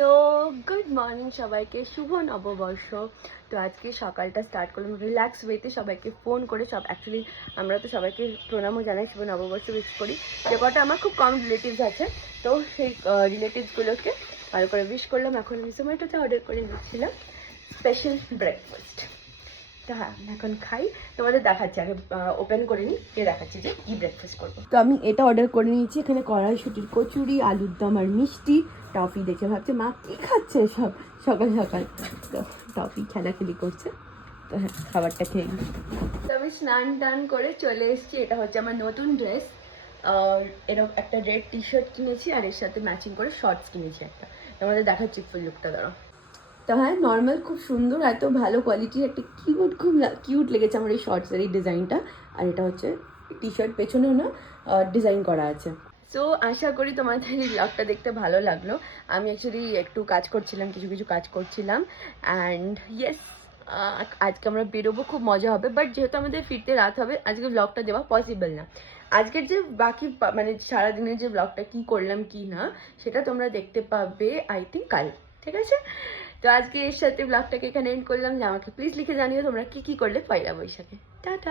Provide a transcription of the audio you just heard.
Hello, good morning সবাইকে, শুভ নববর্ষ। তো আজকে সকালটা স্টার্ট করলাম রিল্যাক্স ওয়েতে, সবাইকে ফোন করে। অ্যাকচুয়ালি আমরা তো সবাইকে প্রণামও জানাই, শুভ নববর্ষ উইশ করি। যে কটা আমার খুব কম রিলেটিভস আছে, তো সেই রিলেটিভসগুলোকে ভালো করে উইশ করলাম। এখন আমি জোম্যাটোতে অর্ডার করে নিচ্ছিলাম স্পেশাল ব্রেকফাস্ট। তো হ্যাঁ, এখন খাই, তোমাদের দেখাচ্ছি। আগে ওপেন করে নিই, দিয়ে দেখাচ্ছি যে কী ব্রেকফাস্ট করবো। তো আমি এটা অর্ডার করে নিয়েছি, এখানে কড়াইশুটির কচুরি, আলুর দম আর মিষ্টি। টফি দেখে ভাবছে মা কী খাচ্ছে সব সকাল সকাল, তো টফি খেলাখেলি করছে। তো হ্যাঁ, খাবারটা খেয়ে নিই। তো আমি স্নান টান করে চলে এসেছি। এটা হচ্ছে আমার নতুন ড্রেস। এরকম একটা রেড টি শার্ট কিনেছি, আর এর সাথে ম্যাচিং করে শর্টস কিনেছি একটা। তোমাদের দেখাচ্ছি ফুল লুকটা, দাঁড়াও। তো হ্যাঁ, নর্মাল খুব সুন্দর, এত ভালো কোয়ালিটির একটা খুব কিউট লেগেছে আমার এই শর্টসের এই ডিজাইনটা। আর এটা হচ্ছে টি শার্ট, পেছনেও না ডিজাইন করা আছে। সো আশা করি তোমাদের এই ব্লগটা দেখতে ভালো লাগলো। আমি অ্যাকচুয়ালি একটু কাজ করছিলাম, কিছু কাজ করছিলাম। অ্যান্ড ইয়েস, আজকে আমরা বেরোবো, খুব মজা হবে। বাট যেহেতু আমাদের ফিরতে রাত হবে, আজকে ব্লগটা দেওয়া পসিবল না। আজকের যে বাকি মানে সারাদিনের যে ব্লগটা কী করলাম কি না, সেটা তোমরা দেখতে পাবে আই থিঙ্ক কাল। ঠিক আছে, তো আজকে এর সাথে ব্লগটাকে এখানে এন্ড করলাম। যে আমাকে প্লিজ লিখে জানিও তোমরা কি করলে পয়লা বৈশাখে। টাটা।